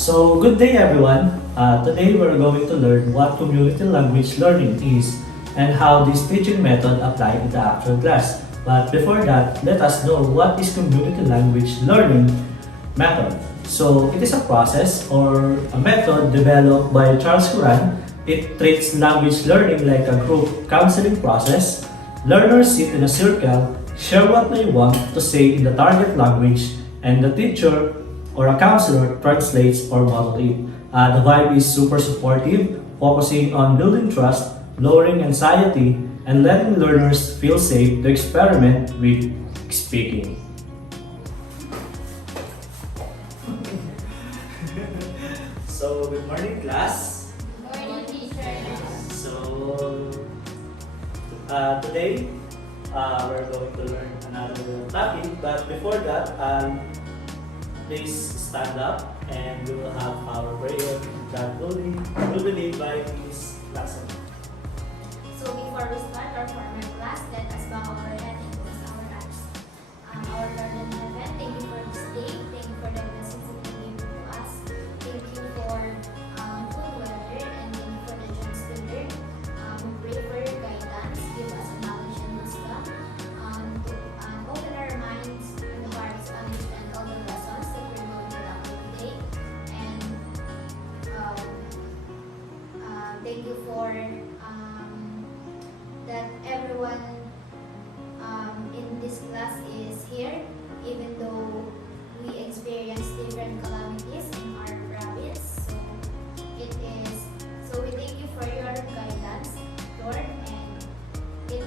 So, good day everyone. Today we're going to learn what community language learning is and how this teaching method apply in the actual class. But before that, let us know what is community language learning method. So, it is a process or a method developed by Charles Curran. It treats language learning like a group counseling process. Learners sit in a circle, share what they want to say in the target language, and the teacher or a counselor translates or model it. The vibe is super supportive, focusing on building trust, lowering anxiety, and letting learners feel safe to experiment with speaking. So, good morning class. Morning, teacher. So, today we're going to learn another topic, but before that, please stand up and we will have our prayer that will be led by Miss Lacson. So before we start our formal class, let us bow our head and close our eyes. Our Lord and Heaven, thank you for this day. Thank you for the blessings that you gave to us. Thank you for good weather and thank you for the chance to learn. We pray for your guidance. Give us knowledge and wisdom to open our minds and hearts to understand all the lessons that we're going to learn today. And thank you for that everyone in this class is here, even though we experience different calamities in our province. So it is. So we thank you for your guidance, Lord, and it,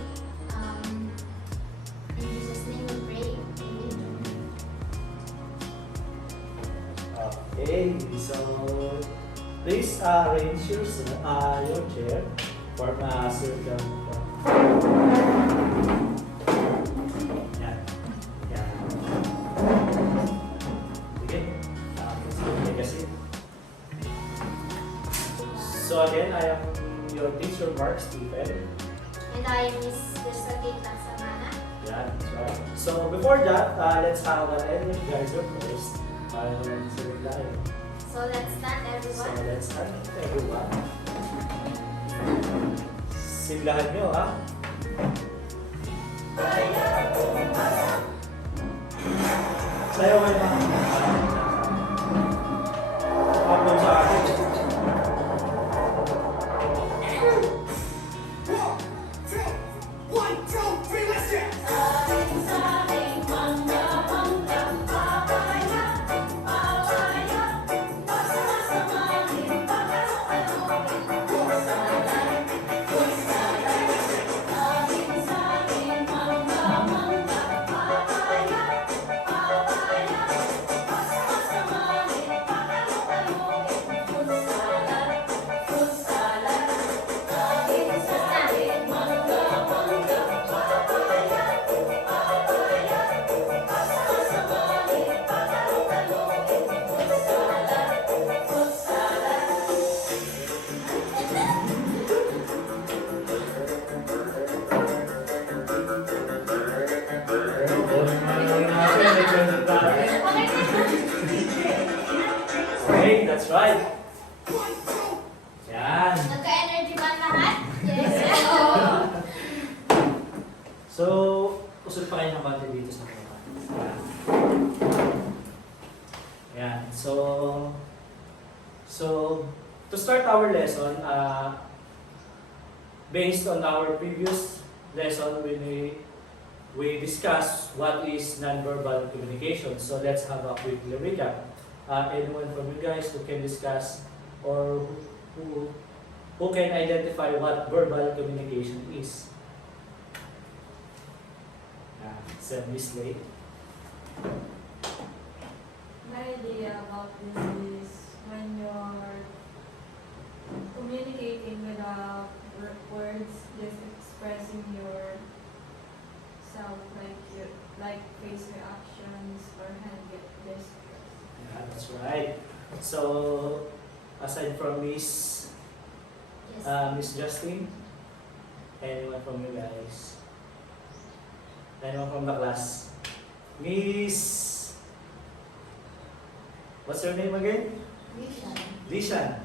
in Jesus' name we pray. Amen. Okay, so please arrange your chair for a circle. Yan. Yan. Sige. Sige kasi. So again, I am your teacher, Mark Stephen. And I am Miss Desagay Laksamana. Yeah, that's right. So before that, let's have an energizer first. Para naman sila tayo. So let's start, So everyone. let's start, everyone. Siglahan nyo, ha? Sayaw kayo na. Hapon sa akin. One, two, three, let's go! Okay, that's right. Yan. Nagka-energy ba lahat? Yes. So, usol pa kayo ng konti dito sa mga. Yan. So, to start our lesson, based on our previous lesson, we discussed what is nonverbal communication. So, let's have a quick recap. Anyone from you guys who can discuss or who can identify what verbal communication is? So, Miss Lay. My idea about this is when you're communicating without words, just expressing yourself, like face reactions or hand gestures. Yeah, that's right. So, aside from Miss Yes. Miss Justine, anyone from you guys? Anyone from the class? Miss... What's your name again? Vision. Dishan,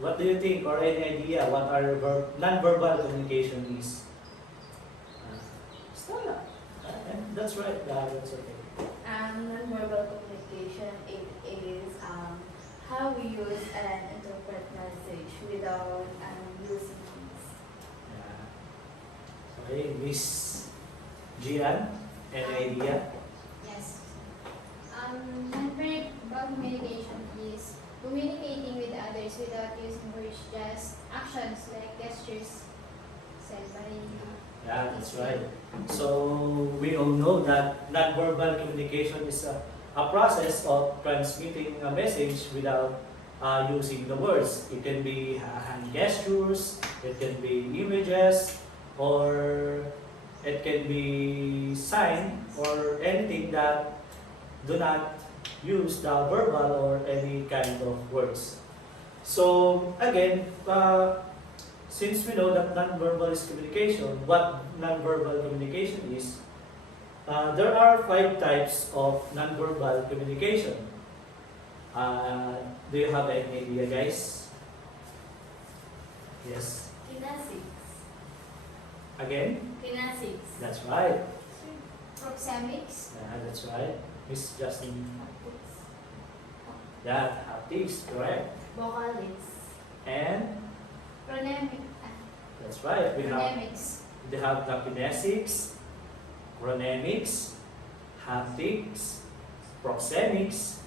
what do you think or any idea what our non-verbal communication is? Stella. That's right. That's okay. Non-verbal communication it is how we use and interpret message without using words. Yeah. Okay, Miss Gian, any idea? Yes. Non-verbal communication is communicating with others without using words, just actions like gestures said by Yeah, that's right. So we all know that non-verbal communication is a process of transmitting a message without using the words. It can be hand gestures, it can be images, or it can be sign or anything that do not use the verbal or any kind of words. So again, since we know that nonverbal is communication, what nonverbal communication is, there are 5 types of nonverbal communication. Do you have any idea, guys? Yes. Kinesics. Again? Kinesics. That's right. proxemics, Yeah, that's right. Miss Justin. Yeah, haptics, correct. Vocalics. And that's right. phonemics, We have the kinesics, chronemics, haptics, proxemics,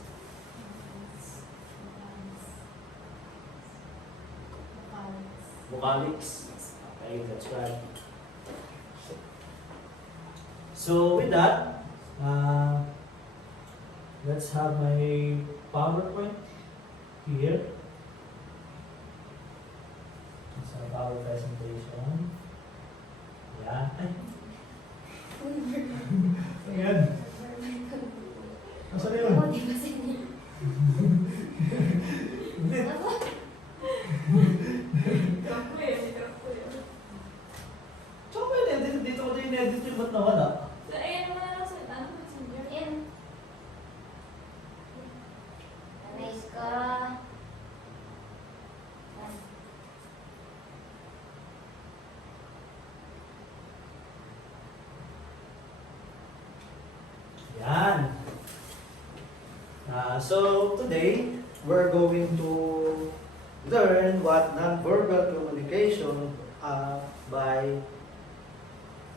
vocalics. Okay, that's right. So with that, let's have my PowerPoint here. It's our presentation. Yeah. Ayan. Nasaan yun? Oh, di ba sini? Hindi. Tsaka ba in-edit? Dito ko din in-edit yung ba't nawala? Yan. Nice ka. Yan. Yan. So today, we're going to learn what non-verbal communication by.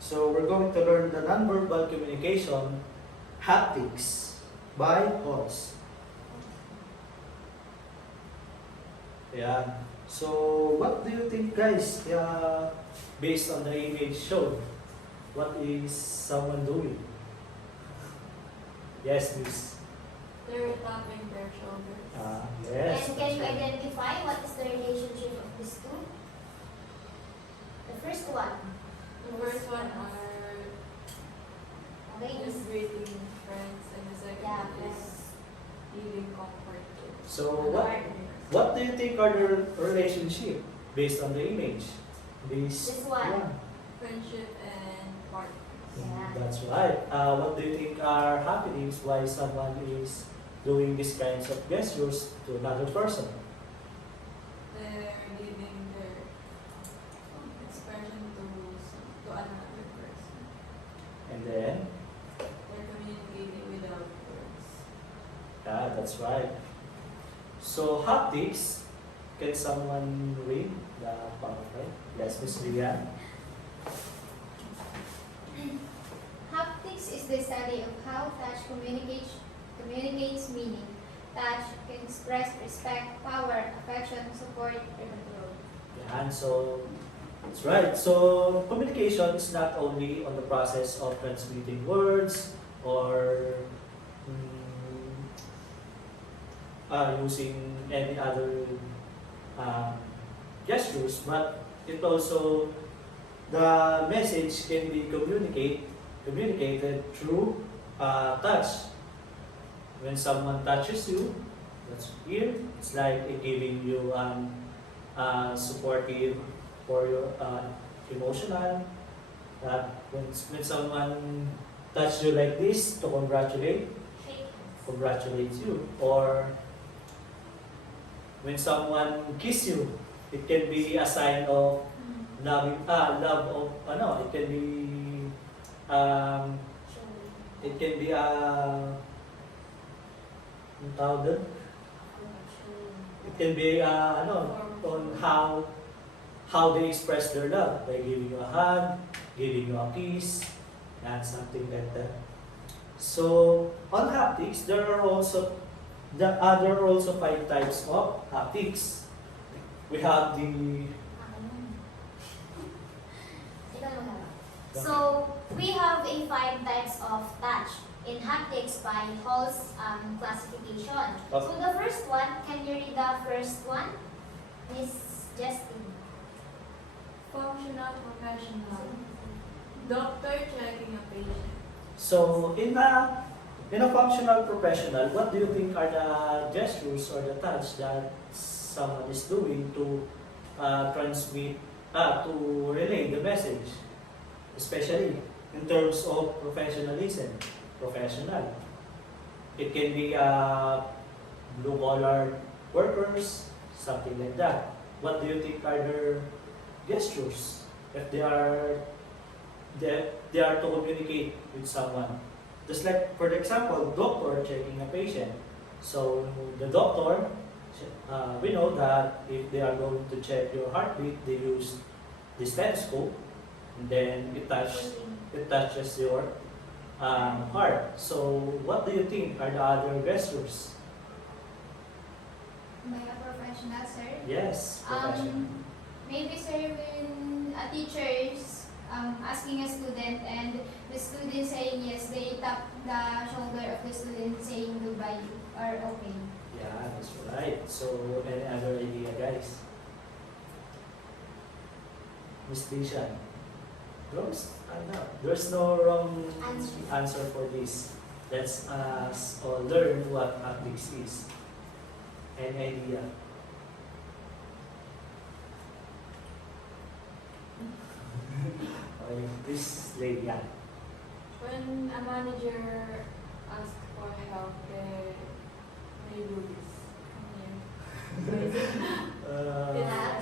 So we're going to learn the non-verbal communication haptics by Horace. Yeah. So what do you think, guys? Based on the image shown, what is someone doing? Yes, Miss. They're tapping their shoulders. Yes. And can you identify what is the relationship of these two? The first one. The first one are Okay, just greeting friends, and the second Yeah, is giving comfort to So partners. what do you think are the relationship based on the image? This one. Friendship and partners. Yeah. That's right. What do you think are happenings why someone is doing these kinds of gestures to another person? They're giving their expression to another person. And then, They're communicating without words. yeah, that's right. So haptics, can someone read the PowerPoint? Yes, Miss Leanne. Haptics is the study of how touch communicates meaning. Touch can express respect, power, affection, support, or control. Yeah, so that's right. So communication is not only on the process of transmitting words or using any other gestures, but it also the message can be communicated through touch. When someone touches you, that's here. It's like it giving you supportive for your emotional. When someone touch you like this to congratulate Shake. congratulates you, or when someone kiss you, it can be a sign of love of it can be um, it can be a ang tawag doon? It can be on how they express their love by giving you a hug, giving you a kiss, and something like that. So on haptics, there are also 5 types of haptics. We have the So we have a 5 types of touch in haptics by Hall's classification. So the first one, can you read the first one, Miss Justin? Functional professional. Doctor checking a patient. So in a functional professional, what do you think are the gestures or the touch that someone is doing to to relay the message, especially in terms of professionalism, professional. It can be blue-collar workers, something like that. What do you think are their gestures if they are to communicate with someone? Just like, for example, doctor checking a patient. So the doctor, we know that if they are going to check your heartbeat, they use the stethoscope, and then it touches your heart. So what do you think are the other gestures? By a professional, sir? Yes, professional. Maybe, sir, when a teacher is asking a student and the student saying yes, they tap the shoulder of the student saying goodbye or okay. Yeah, that's right. So any other idea, guys? Miss Tishan, there's no wrong answer for this. Let's all learn what haptics is. Any idea? Okay, this lady, yeah. When a manager asks for help, they do this.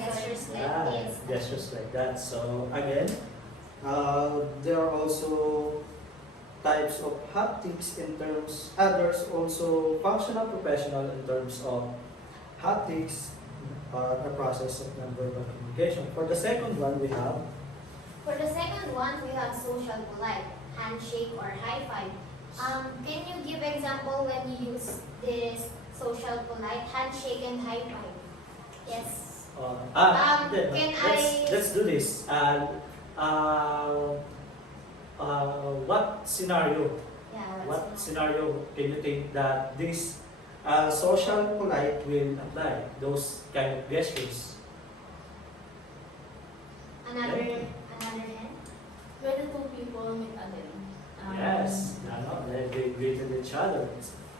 Gestures like Yeah, this. gestures like that. So again, there are also types of haptics in terms, others also functional professional in terms of haptics, the process of nonverbal communication. For the second one, we have For the second one, we have social polite, handshake or high five. Can you give example when you use this social polite, handshake and high five? Yes. then, can let's do this. What scenario? Yeah. What scenario can you think that this social polite will apply those kind of gestures? Another hand. When the two people meet again. Yes, they greeted each other.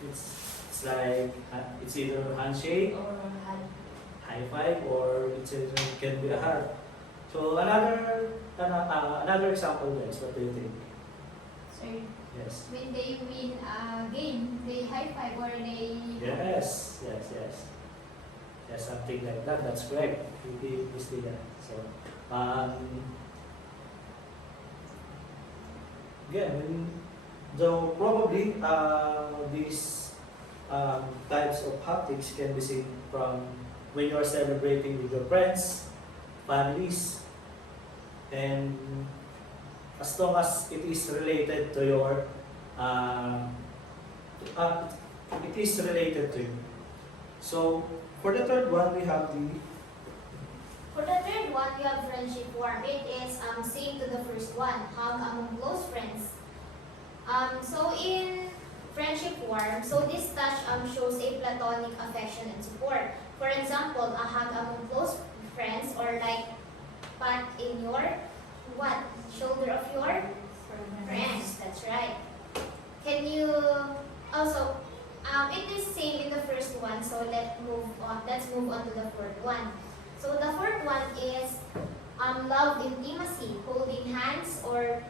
It's like it's either handshake, Or had high five, or it can be a hug. So another example, guys. What do you think? Sir, Yes. when they win a game, they high five or they. Yes. Yes, something like that. That's correct. Miss Leah. So, again, though probably these types of haptics can be seen from when you are celebrating with your friends, families, and as long as it is related to your, it is related to you. So for the third one, we have the For the third one, we have friendship warm. It is same to the first one, hug among close friends. So in friendship warm, so this touch shows a platonic affection and support. For example, a hug among close friends or like pat in your shoulder of your friends. That's right. Can you also? It is same in the first one. So let's move on to the fourth one. So the fourth one is love intimacy, holding hands or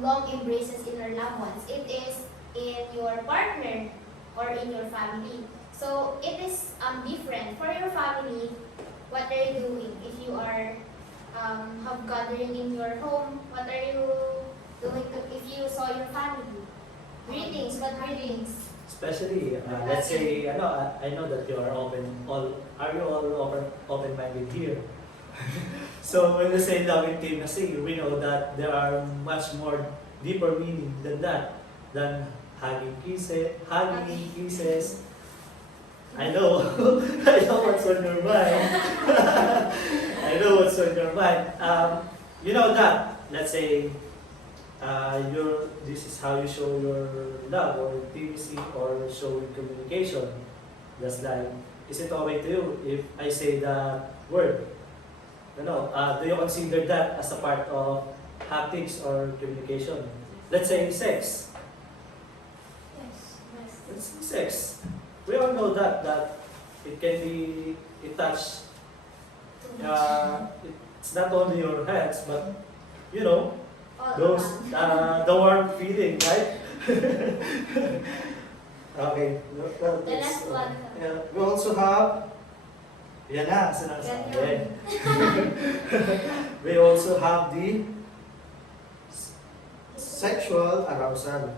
long embraces in your loved ones. It is in your partner or in your family. So it is different for your family. What are you doing? If you are have gathering in your home, what are you doing if you saw your family? Greetings, what greetings? Especially, let's say, I know that you are are you all open-minded here? So when we say love intimacy, we know that there are much more deeper meaning than that, than hugging kisses. I know, I know what's on your mind. I know what's on your mind. You know that, let's say, this is how you show your love or intimacy or showing communication. Just like, is it okay to you if I say that word? Do you consider that as a part of haptics or communication? Let's say sex. Yes. Let's say sex. We all know that it can be touch. It's not only your hands, but All those around. the warm feeling, right? Okay. The last one. Yeah. We also have. Yan na, sinasabi. Ganyan. We also have the sexual arousal.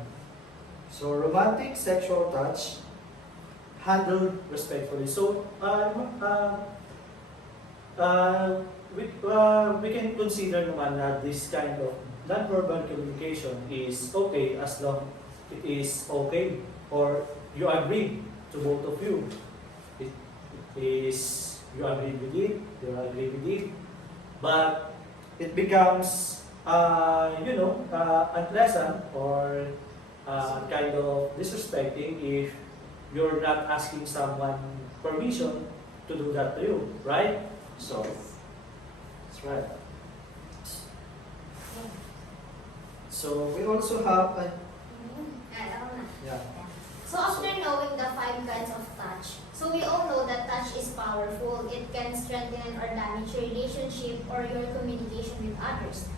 So romantic sexual touch handled respectfully. So we can consider naman na this kind of non-verbal communication is okay as long it is okay or you agree to both of you. It is you agree with it, you agree with it, but it becomes unpleasant or kind of disrespecting if you're not asking someone permission to do that to you, right? So that's right. So we also have yeah. So after knowing the 5 kinds of touch, so we all know that touch is powerful. It can strengthen or damage your relationship or your communication with others.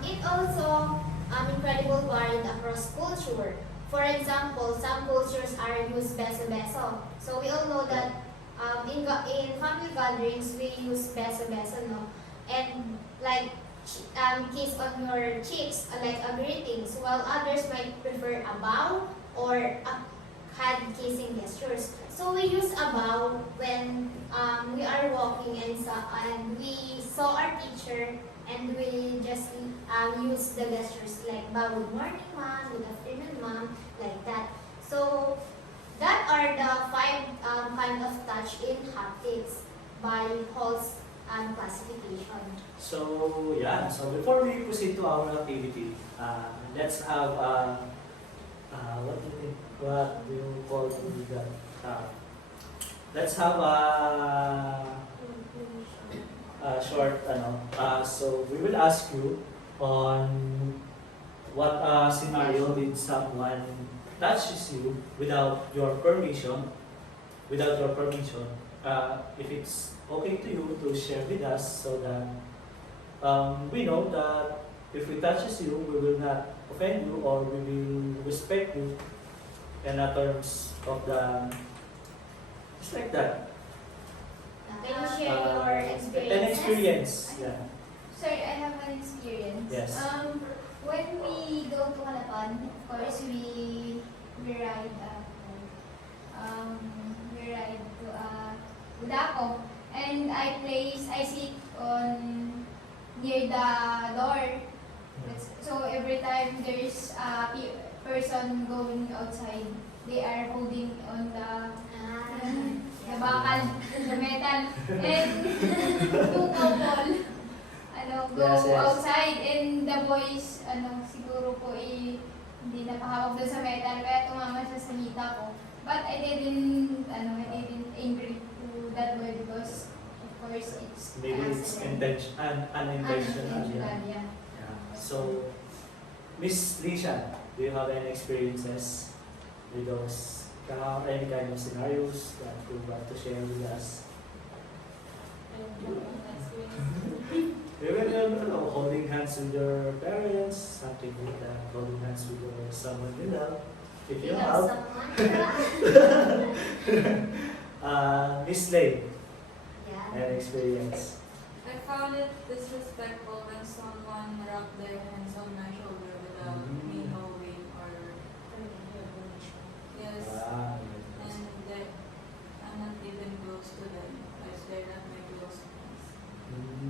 It also incredible varied across culture. For example, some cultures are use beso-beso. So we all know that in family gatherings we use beso-beso, no? And like kiss on your cheeks, like a greetings, while others might prefer a bow or a hand kissing gestures. So we use a bow when we are walking and we saw our teacher and we just use the gestures like bow, good morning ma'am, good afternoon ma'am, like that. So that are the 5 kind of touch in haptics by Hall's classification. So yeah, so before we proceed to our activity, let's have what do you call that? Let's have a short so we will ask you on what scenario did someone touches you without your permission, if it's okay to you to share with us so that we know that if we touches you, we will not offend you or we will respect you in terms of the, just like that. Can you share your An experiences? experience, yeah. Sir, I have an experience. Yes. When we go to Halapan, of course, we ride to Budako, and I sit on near the door. So every time there's a person going outside, they are holding on the bakal, the metal, and two couple, go Yes, yes. outside, and the boys, siguro po hindi napahawak doon sa metal, kaya tumama siya sa hita ko. But I didn't angry to that boy because, of course, it's Maybe it's unintentional. unintentional, Yeah. yeah. Yeah. So, Miss Lisha, do you have any experiences with those any kind of scenarios that you want to share with us? Even holding hands with your parents, something like that, holding hands with someone you love. If You you have have, someone? Miss Lay, Yeah. an experience. I found it disrespectful when someone rubbed their hands on my shoulder without me knowing or yes, Ah, and that I'm not even close to them as they're not my close friends.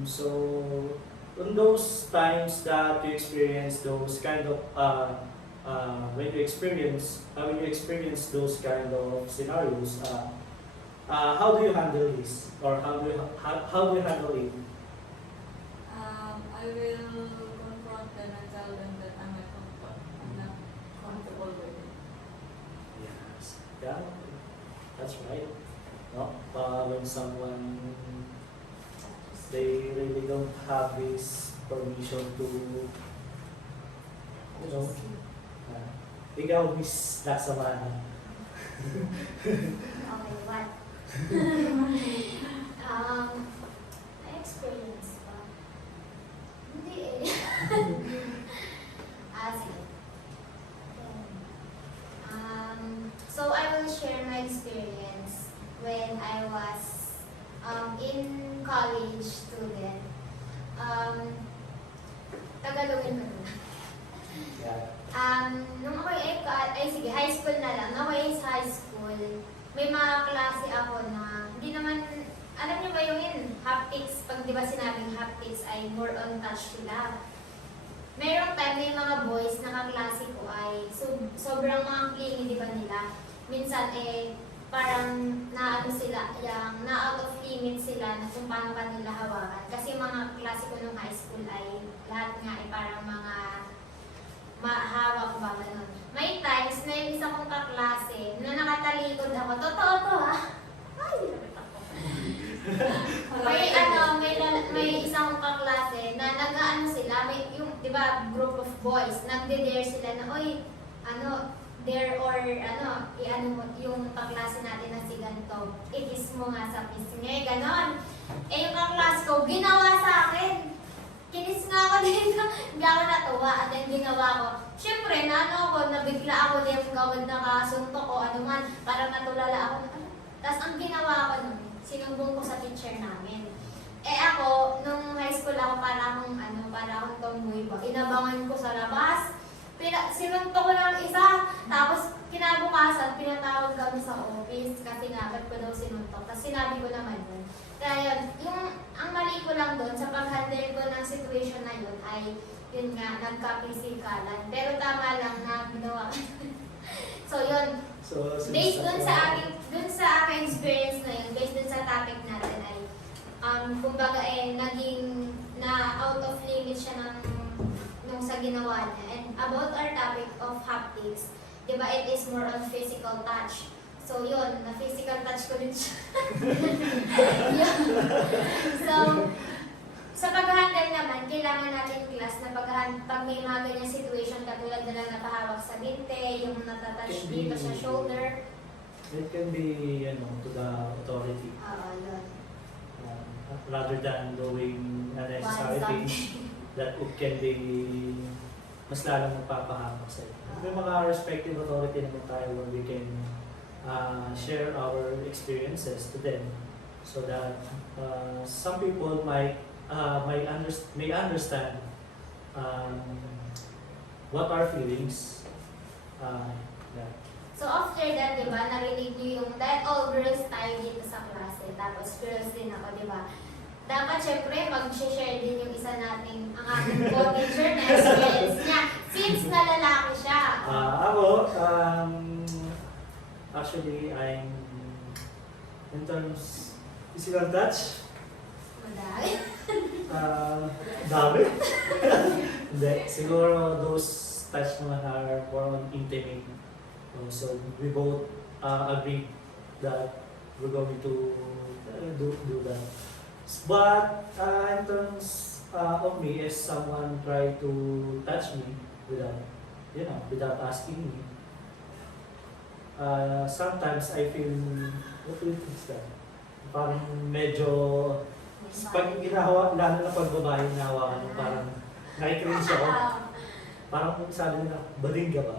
So, on those times that you experience those kind of when you experience those kind of scenarios, how do you handle this, or how do you handle it? I will confront them and tell them that I'm not comfortable with it. Yes, yeah, that's right. No, when someone they really don't have this permission to, ikaw, Miss Laksamana. Okay, what? I experienced pa. Hindi eh. Sige. So I will share my experience when I was in college student. Tagalogin mo na. Yeah. Nung ako sige, high school na lang. Nung ako sa high school, may mga klase ako na, hindi naman, alam niyo ba yung haptics, pag di ba sinabing haptics ay more on touch sila. Merong time na yung mga boys na kaklase ko ay sobrang mga clingy, di ba nila? Minsan parang na-ano sila, yung na-out of limit sila na kung paano kanila hawakan. Kasi mga klase ko nung high school ay lahat nga ay parang mga mahawak ba ganun. May times na yung isa kong kaklase na nakatalikod ako. Totoo to ha? Ay, may isang kong kaklase na nag-ano sila, may yung, di ba, group of boys, nagde-dare sila na, oy, dare or i-ano mo, yung kaklase natin na si ganito, ikis mo nga sa pisngi, ganon. Yung kaklase ko, ginawa sa akin. Kinis nga ako dito, hindi ako natuwa, at then ginawa ko. Siyempre, nabigla ako din yung gawad na kasunto ko, man, parang natulala ako. Tapos ang ginawa ko nun, sinumbong ko sa teacher namin. Ako, nung high school ako, para akong tomboy ba, inabangan ko sa labas. Sinunto ko ng isa, tapos kinabukasan, pinatawag kami sa office kasi nga, ba't ko daw sinuntok. Tapos sinabi ko naman yun. Kaya yun, ang mali ko lang doon sa pag-handle ko ng situation na yun ay, yun nga, nagka-pisikalan. Pero tama lang na ginawa ko. So yun, based dun sa aking experience na yun, based dun sa topic natin ay, kumbaga naging na out of limit siya nung sa ginawa niya. And about our topic of haptics, di ba, it is more on physical touch. So yun, na physical touch ko din siya. So, sa pag-handle naman, kailangan natin class na pag may mga ganyan situation, katulad na lang napahawak sa binte, yung natatouch dito sa shoulder. It can be, to the authority. Yun. Rather than doing unnecessary One things that it can be mas lalong magpapahamak sa iyo. May mga respective authority naman tayo where we can share our experiences to them so that some people may understand what our feelings. Yeah. So after that, di ba, narinig niyo yung dahil all girls tayo dito sa klase, tapos girls din ako, di ba? Dapat syempre mag-share din yung isa nating ang ating co-teacher na experience niya since na lalaki siya. Ako, actually, I'm in terms physical touch. Madami. Dami. Hindi, siguro those touch naman are more on intimate. So we both agree that we're going to do that. But in terms of me, if someone try to touch me without asking me, sometimes I feel, what do you think is that? Parang medyo, pag ginawa, lalo na pag babae hinahawakan mo, parang nakikringe ako. Parang sabi nila, bading ka ba?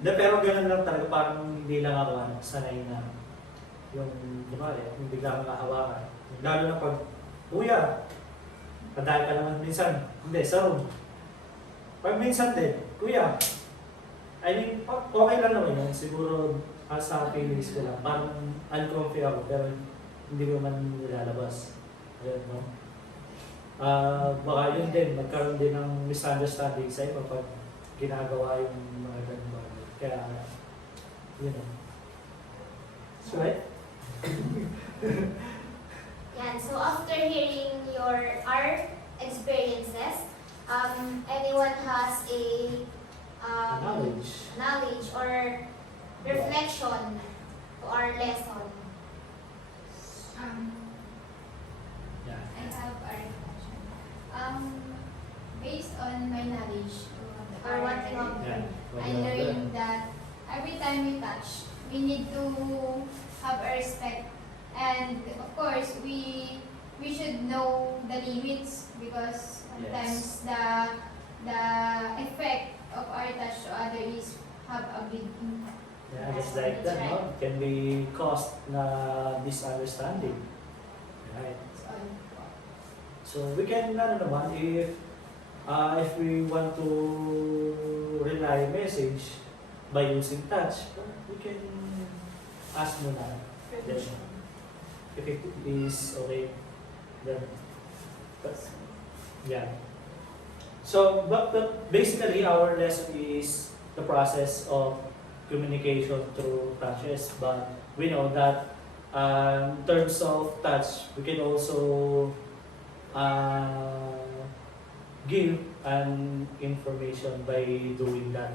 Pero ganun lang talaga, parang hindi lang ako sanay na yung, kunwari, yung bigla kang kahawakan. Lalo na pag, kuya, padahal ka naman minsan. Hindi, sa room. Pag minsan din, kuya, I mean, okay lang naman yun. Siguro, sa feelings ko lang. Parang uncomfy ako, pero hindi ko man nilalabas. Ayun, no? Baka yun din, magkaroon din ng misunderstanding sa iba pag ginagawa yung mga ganun bagay. Kaya, yun know. That's right. Yan. So after hearing our experiences, anyone has a knowledge or reflection to our lesson. Yeah. I have a reflection. Based on my knowledge Or what you have Yeah. I learned that every time we touch, we need to have a respect, and of course we should know the limits, because sometimes the effect of our touch to others have a big impact. Yeah, just like that, no? It can be caused na misunderstanding. Right. That's all. So we can, ano naman, if we want to relay message by using touch, we can ask muna. Then, if it is okay, then, but, yeah. So, but basically, our lesson is the process of communication through touches. But we know that in terms of touch, we can also give an information by doing that.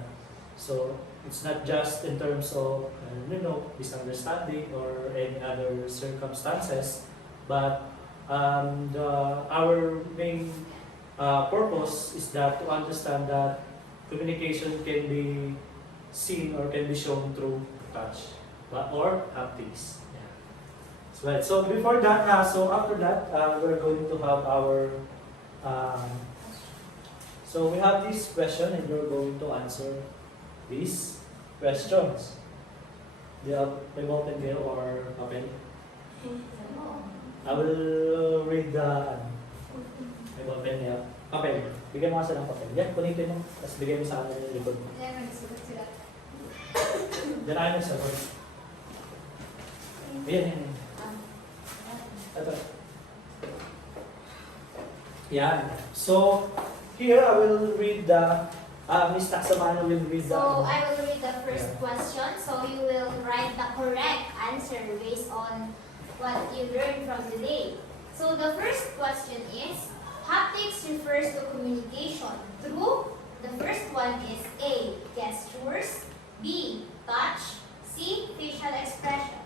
So it's not just in terms of misunderstanding or any other circumstances, but our main purpose is that to understand that communication can be seen or can be shown through touch or haptics. Yeah. That's right. So before that, so after that, we're going to have our so we have this question and we're going to answer these questions. Do you have my open here or open? I will read the may open here. Papel. Bigyan mo kasi ng papel. Yan, punitin mo. Tapos bigyan mo sa akin yung likod mo. Kaya magsulat sila. Diyan tayo nagsagot. Ayan, yan. Ito. Yan. So, here I will read the, Ms. Taksamana will read the, So I will read the first question. So you will write the correct answer based on what you learned from today. So the first question is, haptics refers to communication through, the first one is A, gestures, B, touch, C, facial expression.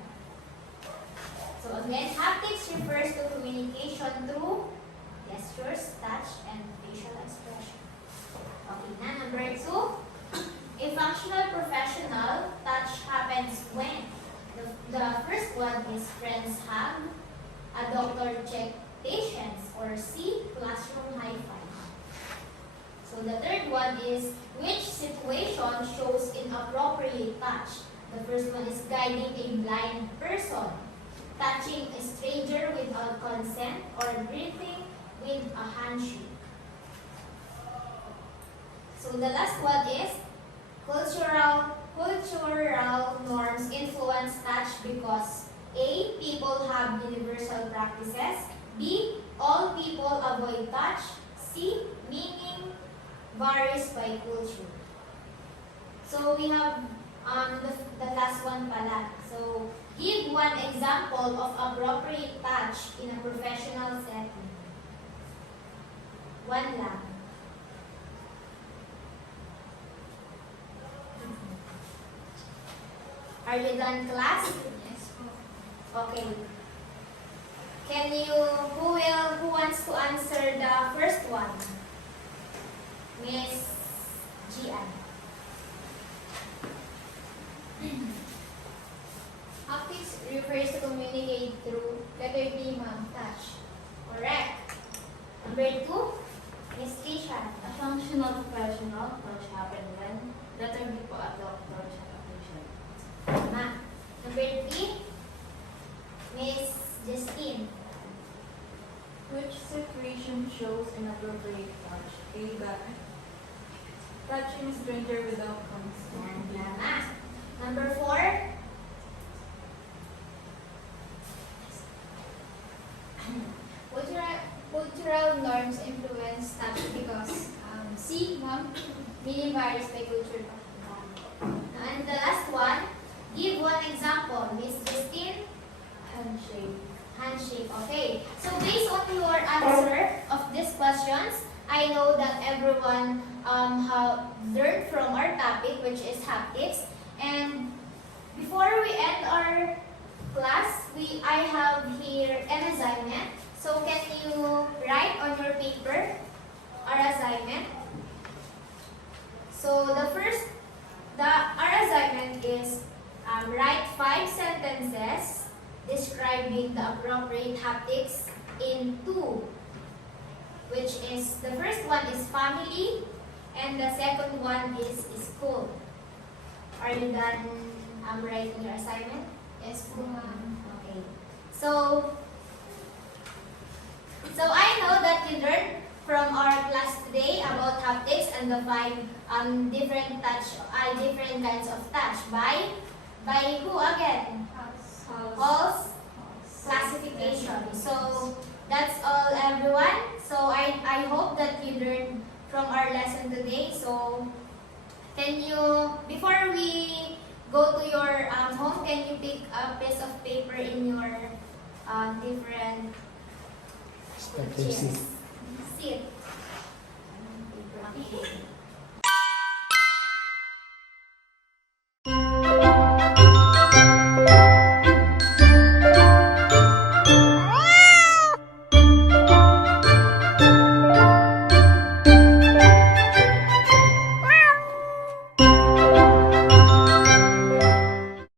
So again, haptics refers to communication through gestures, touch, and facial expression. Okay, na number 2. A functional professional, touch happens when? The first one is friends hug, a doctor check patients, or C, classroom high five. So the third one is, which situation shows inappropriate touch? The first one is guiding a blind person, touching a stranger without consent, or greeting with a handshake. So the last one is, cultural norms influence touch because A, people have universal practices, B, all people avoid touch, C, meaning varies by culture. So we have the last one pala. So give one example of appropriate touch in a professional setting. One lang. Are you done, class? Yes po. Okay. Who wants to answer the first one? Miss Gian. Haptics refers to communicate through letter D, ma'am, touch. Correct. Number 2, Miss Keisha. A functional professional, touch happen when, letter B po, a doctor appropriate touch. Touching a stranger without consent. Tama. Number 4. Cultural norms influence touch because C, ma'am, meaning varies by culture. And the last one, give one example. Miss Justine? Handshake. Handshake. Okay. So based on your answer of these questions, I know that everyone have learned from our topic, which is haptics. And before we end our class, I have here an assignment. So can you write on your paper our assignment? So our assignment is write 5 sentences describing the appropriate haptics in 2, which is the first one is family and the second one is school. Are you done writing your assignment? Yes, po, ma'am. Okay. So I know that you learned from our class today about haptics and the 5 different kinds of touch by who again? Hall's classification. So that's all, everyone. So I hope that you learned from our lesson today. So can you, before we go to your home, can you pick a piece of paper in your different chairs? Sit. Okay.